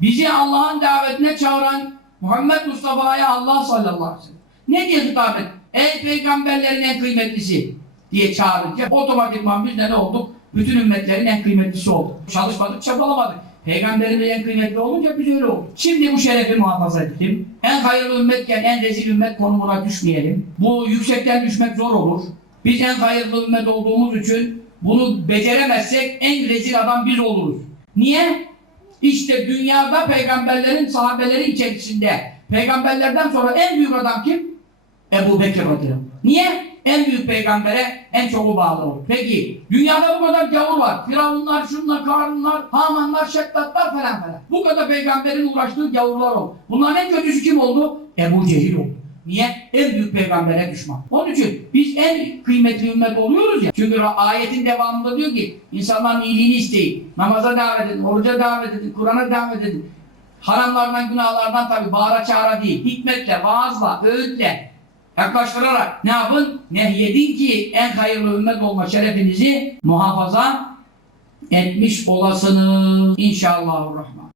Bizi Allah'ın davetine çağıran Muhammed Mustafa'ya Allah sallallahu aleyhi ve sellem. Ne diye hitap et? Ey peygamberlerin en kıymetlisi diye çağırınca otomatikman biz de ne olduk? Bütün ümmetlerin en kıymetlisi olduk. Çalışmadık, çabalamadık. Peygamberimiz en kıymetli olunca biz öyle olduk. Şimdi bu şerefi muhafaza edelim. En hayırlı ümmetken en rezil ümmet konumuna düşmeyelim. Bu yüksekten düşmek zor olur. Biz en hayırlı ümmet olduğumuz için bunu beceremezsek en rezil adam biz oluruz. Niye? İşte dünyada peygamberlerin sahabeleri içerisinde peygamberlerden sonra en büyük adam kim? Ebu Bekir radıyallahu. Niye? En büyük peygambere en çoğu bağlı olur. Peki dünyada bu kadar gavur var. Firavunlar, şunlar, karunlar, hamanlar, şeddatlar falan falan. Bu kadar peygamberin uğraştığı gavurlar oldu. Bunların en kötüsü kim oldu? Ebu Cehil oldu. Niye? En büyük peygambere düşman. Onun için biz en kıymetli ümmet oluyoruz ya. Çünkü ayetin devamında diyor ki insanların iyiliğini isteyin. Namaza davet edin, oruca davet edin, Kur'an'a davet edin. Haramlardan, günahlardan tabi bağıra çağıra değil. Hikmetle, vaazla, öğütle yaklaştırarak ne yapın? Nehyedin ki en hayırlı ümmet olma şerefinizi muhafaza etmiş olasınız. İnşallahurrahman.